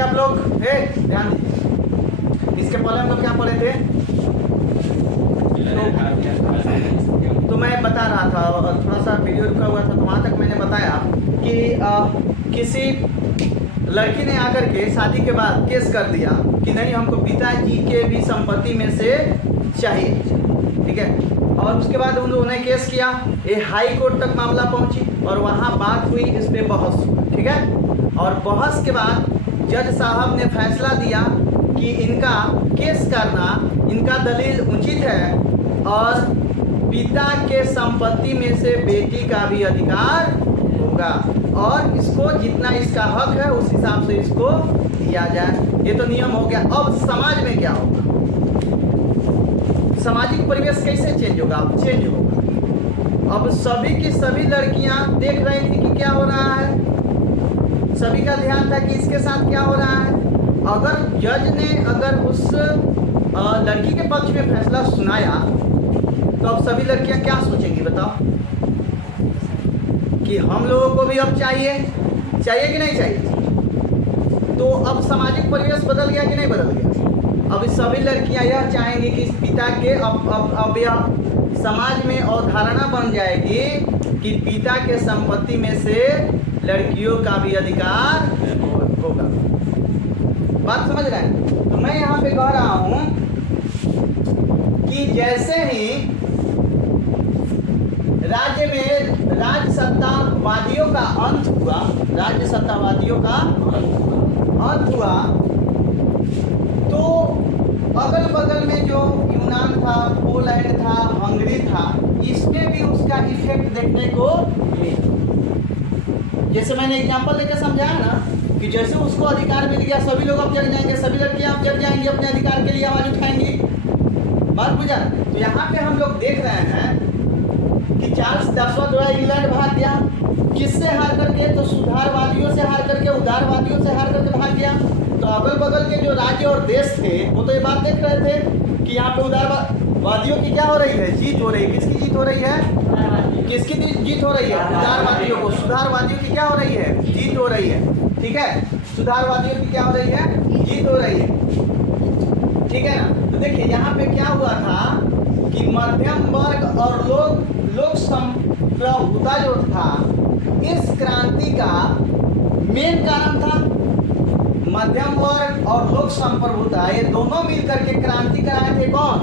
आप लोग? ध्यान दीजिए, इसके पहले हम लोग क्या पढ़े थे? तो मैं बता रहा था, थोड़ा सा वीडियो रुका हुआ था, तो वहाँ तक मैंने बताया कि किसी लड़की ने आकर के शादी के बाद केस कर दिया कि नहीं, हमको पिताजी के भी संपत्ति में से चाहिए, ठीक है। और उसके बाद उन्होंने केस किया, ये हाई कोर्ट तक मामला पहुंची और वहाँ बात हुई, इस पे बहस, ठीक है। और बहस के बाद जज साहब ने फैसला दिया कि इनका केस करना, इनका दलील उचित है और पिता के संपत्ति में से बेटी का भी अधिकार होगा और इसको जितना इसका हक है उस हिसाब से इसको दिया जाए। ये तो नियम हो गया। अब समाज में क्या होगा? सामाजिक परिवेश कैसे चेंज होगा? अब चेंज होगा। अब सभी की सभी लड़कियां देख रही थी कि क्या हो रहा है, सभी का ध्यान था कि इसके साथ क्या हो रहा है। अगर जज ने अगर उस लड़की के पक्ष में फैसला सुनाया तो अब सभी लड़कियां क्या सोचेंगी बताओ? कि हम लोगों को भी अब चाहिए कि नहीं चाहिए? तो अब सामाजिक परिवेश बदल गया कि नहीं बदल गया? अब सभी लड़कियां यह चाहेंगी कि पिता के अब यह समाज में अवधारणा बन जाएगी कि पिता के संपत्ति में से लड़कियों का भी अधिकार होगा। बात समझ रहे हैं? तो मैं यहाँ पे कह रहा हूँ कि जैसे ही राज्य में राजसत्तावादियों का अंत हुआ, तो अगल बगल में जो यूनान था, पोलैंड था, हंगरी था, इसमें भी उसका इफेक्ट देखने को मिला। जैसे मैंने एग्जांपल लेकर समझाया ना कि जैसे उसको अधिकार मिल गया, सभी लोग अब जग जाएंगे, सभी लड़कियां अब जग जाएंगी, अपने अधिकार के लिए आवाज उठाएंगी। बात बुझा? तो यहाँ पे हम लोग देख रहे हैं कि चार्ल्स दसवां जो है इंग्लैंड भाग गया। किससे हार करके? तो सुधारवादियों से हार करके, उदारवादियों से हार करके भाग गया। तो अगल बगल के जो राज्य और देश थे वो तो ये बात देख रहे थे कि यहाँ पे उदारवादियों की क्या हो रही है? जीत हो रही है। किसकी जीत हो रही है? किसकी जीत हो रही है? उदारवादियों को। सुधारवादियों की क्या हो रही है? जीत हो रही है, ठीक है। सुधारवादियों की क्या हो रही है? जीत हो रही है, ठीक है ना। तो देखिए यहाँ पे क्या हुआ था कि मध्यम वर्ग और लोक संप्रभुता जो था, इस क्रांति का मेन कारण था मध्यम वर्ग और लोक संप्रभुता। ये दोनों मिलकर के क्रांति कराए थे। कौन?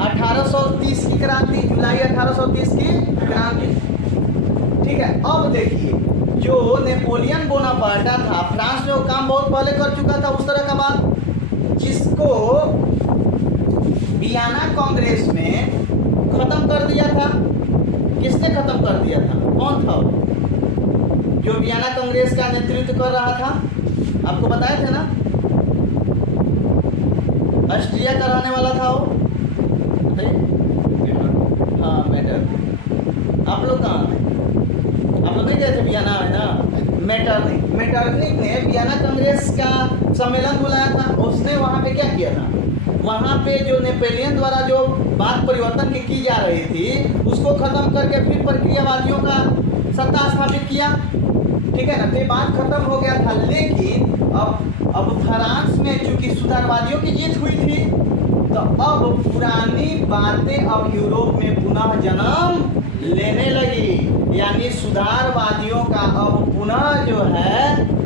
1830 की क्रांति, जुलाई 1830 की क्रांति, ठीक है। अब देखिए जो नेपोलियन बोनापार्टा था, फ्रांस में वो काम बहुत पहले कर चुका था, उस तरह का बात, जिसको वियना कांग्रेस में खत्म कर दिया था। किसने खत्म कर दिया था? कौन था जो वियना कांग्रेस का नेतृत्व कर रहा था? आपको बताए थे ना, ऑस्ट्रिया का रहने वाला था वो। हाँ मैटर, आप लोग कहाँ हैं? आप लोग नहीं गए थे वियना में ना? मेटरनिक ने वियना कांग्रेस का सम्मेलन बुलाया था। उसने वहाँ पे क्या किया था? वहाँ पे जो नेपोलियन द्वारा जो बात परिवर्तन की जा रही थी उसको खत्म करके फिर प्रक्रियावादियों का सत्ता स्थापित किया, ठीक है ना। तो ये बात खत्म हो गया था। लेकिन अब फ्रांस में चूंकि सुधारवादियों की जीत हुई थी, तो अब पुरानी बातें अब यूरोप में पुनः जन्म लेने लगी। यानी सुधारवादियों का अब पुनः जो है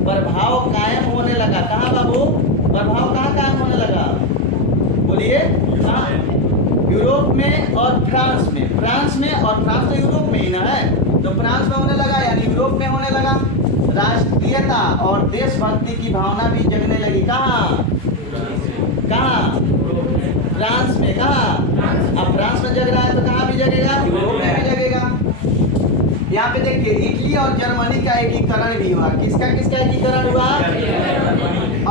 प्रभाव कायम होने लगा। कहाँ बाबू? प्रभाव कहाँ कायम होने लगा? बोलिए। हाँ, यूरोप में और फ्रांस में। फ्रांस तो यूरोप में ही ना है, तो फ्रांस में होने लगा, यानी यूरोप में होने लगा। राष्ट्रीयता और देशभक्ति की भावना भी जगने लगी। कहाँ? फ्रांस में। कहाँ? अब फ्रांस में जग रहा है तो कहाँ भी जगेगा? यूरोप में भी जगेगा। यहाँ पे देखिए इटली और जर्मनी का एकीकरण भी हुआ। किसका एकीकरण हुआ?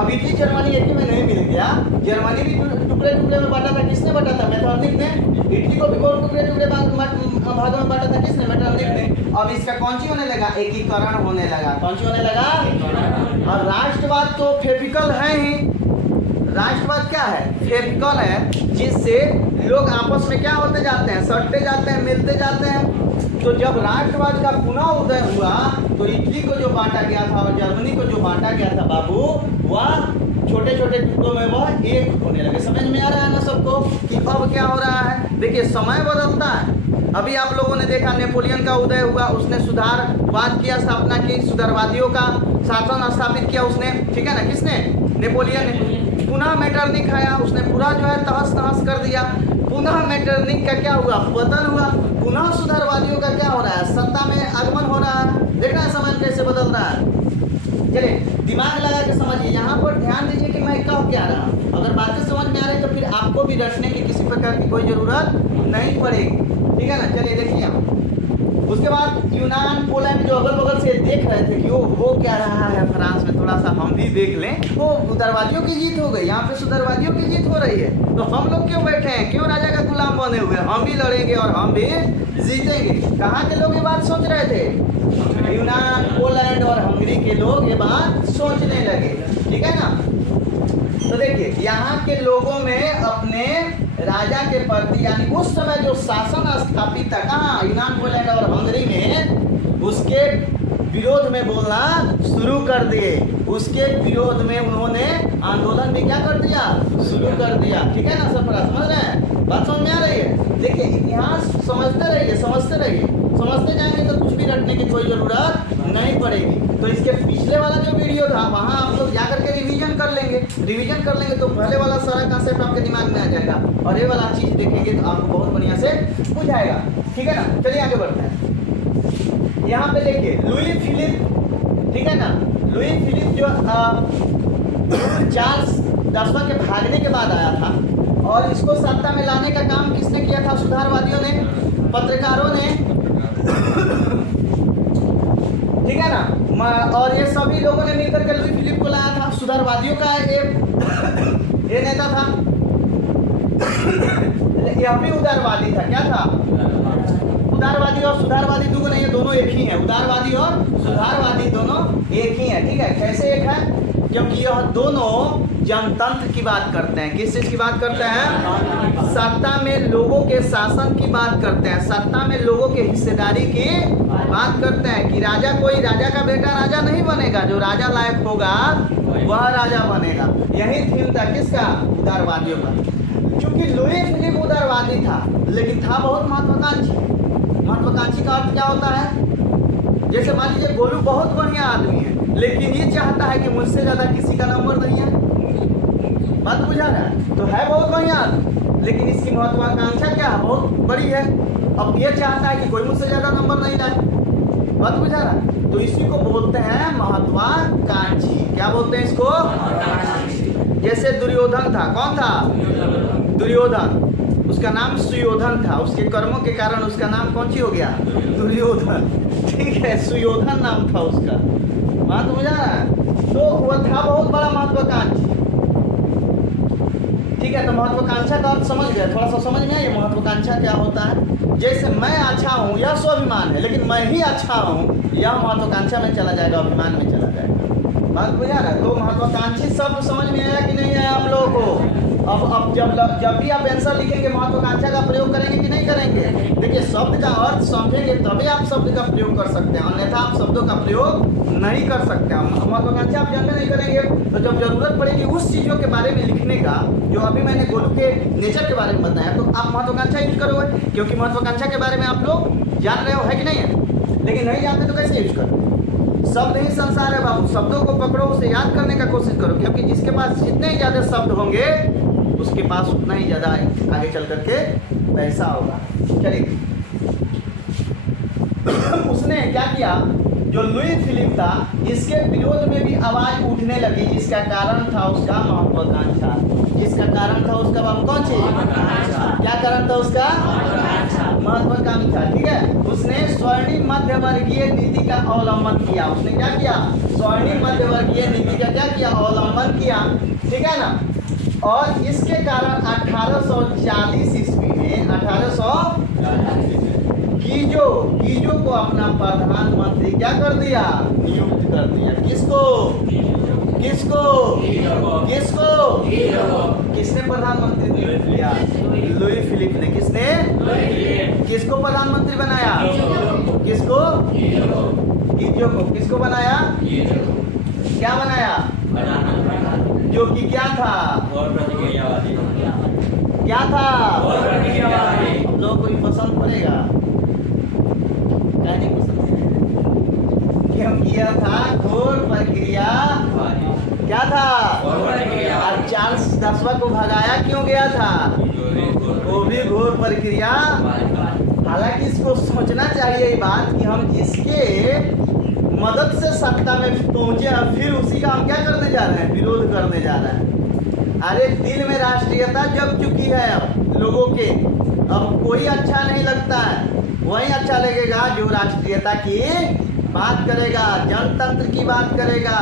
अब इटली जर्मनी एक ही में नहीं मिल गया, जर्मनी भी टुकड़े में बांटा था। किसने बांटा था? मेटरनिक ने। इटली को भी टुकड़े भागों में बांटा था। किसने? मेटरनिक ने। अब इसका कौन सी होने लगा? एकीकरण होने लगा। कौन सी होने लगा? और राष्ट्रवाद तो फेविकल है ही। राष्ट्रवाद क्या है? फेविकल है, जिससे लोग आपस में क्या होते जाते हैं? सटते जाते हैं, मिलते जाते हैं। तो जब राष्ट्रवाद का पुनः उदय हुआ तो इटली को जो बांटा गया था और जर्मनी को जो बांटा गया था बाबू, वह छोटे छोटे टुकड़ों में वह एक होने लगे। समझ में आ रहा है ना सबको कि अब क्या हो रहा है? देखिए समय बदलता है। अभी आप लोगों ने देखा नेपोलियन का उदय हुआ, उसने सुधारवाद की स्थापना की, सुधारवादियों का शासन स्थापित किया उसने, ठीक है ना। किसने? नेपोलियन ने। पुनः मेटरनिख आया, उसने पूरा जो है तहस नहस कर दिया। पुनः मेटरनिख का क्या हुआ? पतन हुआ। पुनः सुधारवादियों का क्या हो रहा है? सत्ता में आगमन हो रहा है। देख रहे हैं समय कैसे बदल रहा है। चलिए दिमाग लगा के समझिए, यहाँ पर ध्यान दीजिए कि मैं कह क्या रहा हूँ। अगर बातें समझ में आ रही तो फिर आपको भी रटने की किसी प्रकार की कोई जरूरत नहीं पड़ेगी, ठीक है ना। चलिए देखिए उसके बाद यूनान, पोलैंड जो अगल बगल से देख रहे थे कि वो हो क्या रहा है फ्रांस में, थोड़ा सा हम भी देख लें। तो उदारवादियों की जीत हो गई, यहाँ पे सुधारवादियों की जीत हो रही है। तो हम लोग क्यों बैठे हैं? क्यों राजा का गुलाम बने हुए? हम भी लड़ेंगे और हम भी जीतेंगे। कहाँ के लोग ये बात सोच रहे थे? यूनान, पोलैंड और हंगरी के लोग ये बात सोचने लगे, ठीक है ना। तो देखिए यहाँ के लोगों में अपने राजा के प्रति, यानी उस समय जो शासन स्थापित था कहाँ? यूनान, पोलैंड और हंगरी में, उसके विरोध में बोलना शुरू कर दिए। उसके विरोध में उन्होंने आंदोलन भी क्या कर दिया? शुरू कर दिया, ठीक है ना। सब समझ रहे हैं? बात समझ में आ रही है? देखिए इतिहास समझते रहिए, समझते रहिए, समझते जाएंगे तो कुछ भी रटने की कोई जरूरत नहीं पड़ेगी। तो इसके पिछले वाला जो वीडियो था वहाँ आप लोग जाकर के रिवीजन कर लेंगे। रिवीजन कर लेंगे तो पहले वाला सारा कंसेप्ट आपके दिमाग में आ जाएगा और ये वाला चीज देखेंगे तो आपको बहुत बढ़िया से बुझाएगा, ठीक है ना। चलिए आगे बढ़ते हैं। यहाँ पे देखिए लुई फिलिप, ठीक है ना। लुई फिलिप जो चार्ल्स 10वां के भागने के बाद आया था और इसको सत्ता में लाने का काम किसने किया था? सुधारवादियों ने, पत्रकारों ने, ठीक है ना। और ये सभी लोगों ने मिलकर के लुई फिलिप को लाया था। सुधारवादियों का ये नेता था, यह भी उदारवादी था। क्या था? उदारवादी और सुधारवादी दो नहीं है, दोनों एक ही है। उदारवादी और सुधारवादी दोनों एक ही है, ठीक है। कैसे एक है? क्योंकि यह दोनों जनतंत्र की बात करते हैं। किस चीज की बात करते हैं? सत्ता में लोगों के शासन की बात करते हैं, सत्ता में लोगों के हिस्सेदारी की बात करते हैं कि राजा, कोई राजा का बेटा राजा नहीं बनेगा, जो राजा लायक होगा वह राजा बनेगा। यही थीम था किसका? उदारवादियों का। क्योंकि लुई फिलिप उदारवादी था लेकिन था बहुत महत्वाकांक्षी। महत्वाकांक्षी का अर्थ क्या होता है? जैसे मान लीजिए गोलू बहुत बढ़िया आदमी है लेकिन ये चाहता है कि मुझसे ज्यादा किसी का नंबर नहीं है। बात बुझा रहा है? तो है बहुत बढ़िया आदमी लेकिन इसकी महत्वाकांक्षा क्या है? बहुत बड़ी है। अब ये चाहता है कि कोई मुझसे ज्यादा नंबर नहीं लाए। बात बुझा रहा है? तो इसी को बोलते हैं महत्वाकांक्षी। क्या बोलते हैं इसको? जैसे दुर्योधन था। कौन था? दुर्योधन। उसका नाम सुयोधन था, उसके कर्मों के कारण उसका नाम कौन सी हो गया? दुर्योधन, ठीक है। सुयोधन नाम था उसका। बात बुझा रहा है? तो वह था बहुत बड़ा महत्वाकांक्षी, ठीक है। तो महत्वाकांक्षा का अर्थ समझ गए? थोड़ा सा समझ में आइए महत्वाकांक्षा क्या होता है। जैसे मैं अच्छा हूँ यह स्वाभिमान है, लेकिन मैं ही अच्छा हूँ यह महत्वाकांक्षा में चला जाएगा, अभिमान में चला जाएगा। बात बुझा रहा है? तो महत्वाकांक्षी शब्द समझ में आया कि नहीं आया आप लोगों को? अब जब भी आप आंसर लिखेंगे महत्वाकांक्षा का प्रयोग करेंगे कि नहीं करेंगे? देखिए शब्द का अर्थ समझेंगे तभी आप शब्द का प्रयोग कर सकते हैं, अन्यथा आप शब्दों का प्रयोग नहीं कर सकते हैं। महत्वाकांक्षा आप जानते नहीं करेंगे तो जब जरूरत पड़ेगी उस चीजों के बारे में लिखने का, जो अभी मैंने गोलू के नेचर के बारे में बताया, तो आप महत्वाकांक्षा यूज करोगे, क्योंकि महत्वाकांक्षा के बारे में आप लोग जान रहे हो, है कि नहीं है? लेकिन नहीं जानते तो कैसे यूज करोगे? शब्द ही संसार है बाबू, शब्दों को पकड़ो, उसे याद करने का कोशिश करो, क्योंकि जिसके पास जितने ही ज्यादा शब्द होंगे उसके पास उतना ही ज्यादा आगे चल करके पैसा होगा। चलिए उसने क्या किया? जो लुई फिलिप था इसके विरोध में भी आवाज उठने लगी, जिसका कारण था उसका महत्वाकांक्षा। जिसका कारण था उसका बाबू कौन सी? क्या कारण था उसका? महत्वाकांक्षा, ठीक है। उसने स्वर्णिम मध्यवर्गीय नीति का अवलंबन किया। उसने क्या किया? स्वर्णिम मध्यवर्गीय नीति का क्या किया? अवलंबन किया, ठीक है ना। और इसके कारण 1840 ईस्वी में गीजो को अपना प्रधानमंत्री क्या कर दिया? नियुक्त कर दिया। किसको? किसने प्रधानमंत्री नियुक्त किया? लुई फिलिप ने। किसने? किसको प्रधानमंत्री बनाया? किसको? गीजो को। किसको बनाया? क्या बनाया? जो कि क्या था? क्या था? हम लोग को पसंद पड़ेगा? क्या नहीं पसंद? क्यों किया था? घोर प्रक्रिया। क्या था? और चार्ल्स 10वां को भगाया क्यों गया था? वो भी घोर प्रक्रिया। हालांकि इसको सोचना चाहिए ये बात कि हम इसके मदद से सत्ता में पहुंचे और फिर उसी का हम क्या करने जा रहे हैं? विरोध करने जा रहे हैं। अरे दिल में राष्ट्रीयता जग चुकी है अब लोगों के, अब कोई अच्छा नहीं लगता है। वही अच्छा लगेगा जो राष्ट्रीयता की बात करेगा, जनतंत्र की बात करेगा,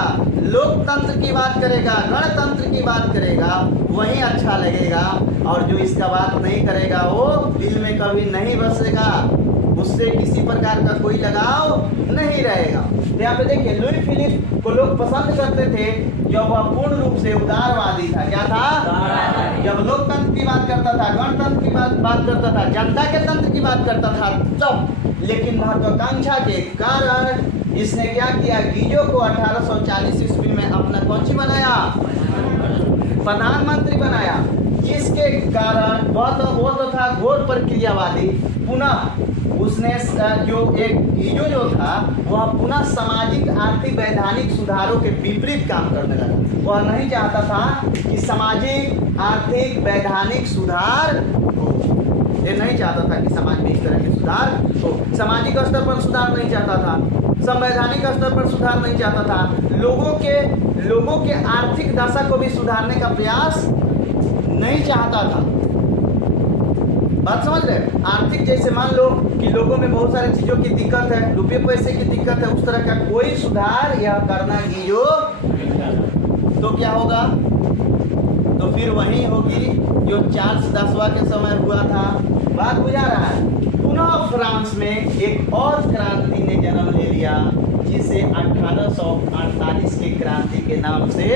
लोकतंत्र की बात करेगा, गणतंत्र की बात करेगा, वही अच्छा लगेगा। और जो इसका बात नहीं करेगा वो दिल में कभी नहीं बसेगा, उससे किसी प्रकार का कोई लगाव नहीं रहेगा। तो यहाँ पे देखिए लुई फिलिप को लोग पसंद करते थे जब वह पूर्ण रूप से उदारवादी था। क्या था? जब लोकतंत्र की बात करता था, गणतंत्र की बात करता था, जनता के तंत्र की बात करता था तब। लेकिन महत्वाकांक्षा के कारण इसने क्या किया? गीजो को 1840 ईस्वी में अपना कौन सी बनाया? प्रधानमंत्री बनाया, जिसके कारण वो तो था घोर प्रक्रियावादी। पुनः उसने जो एक गीजो जो था वह पुनः सामाजिक आर्थिक वैधानिक सुधारों के विपरीत काम करने लगा। वह नहीं चाहता था कि सामाजिक आर्थिक वैधानिक सुधार हो। ये नहीं चाहता था कि समाज में इस तरह के सुधार हो। सामाजिक स्तर पर सुधार नहीं चाहता था, संवैधानिक स्तर पर सुधार नहीं चाहता था, लोगों के आर्थिक दशा को भी सुधारने का प्रयास नहीं चाहता था। बात समझ रहे? आर्थिक जैसे मान लो कि लोगों में बहुत सारी चीजों की दिक्कत है, रुपये पैसे की दिक्कत है, उस तरह का कोई सुधार यह करना गीजो तो क्या होगा? तो फिर वही होगी जो चार्ल्स 10वां के समय हुआ था। बात बुझा रहा है? पुनः फ्रांस में एक और क्रांति ने जन्म ले लिया जिसे 1848 की क्रांति के नाम से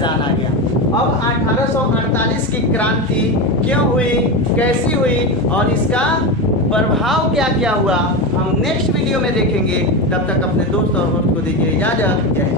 जाना गया। अब 1848 की क्रांति क्यों हुई, कैसी हुई और इसका प्रभाव क्या क्या हुआ, हम नेक्स्ट वीडियो में देखेंगे। तब तक अपने दोस्त और होस्ट को दीजिए इजाजत। जय हिंद।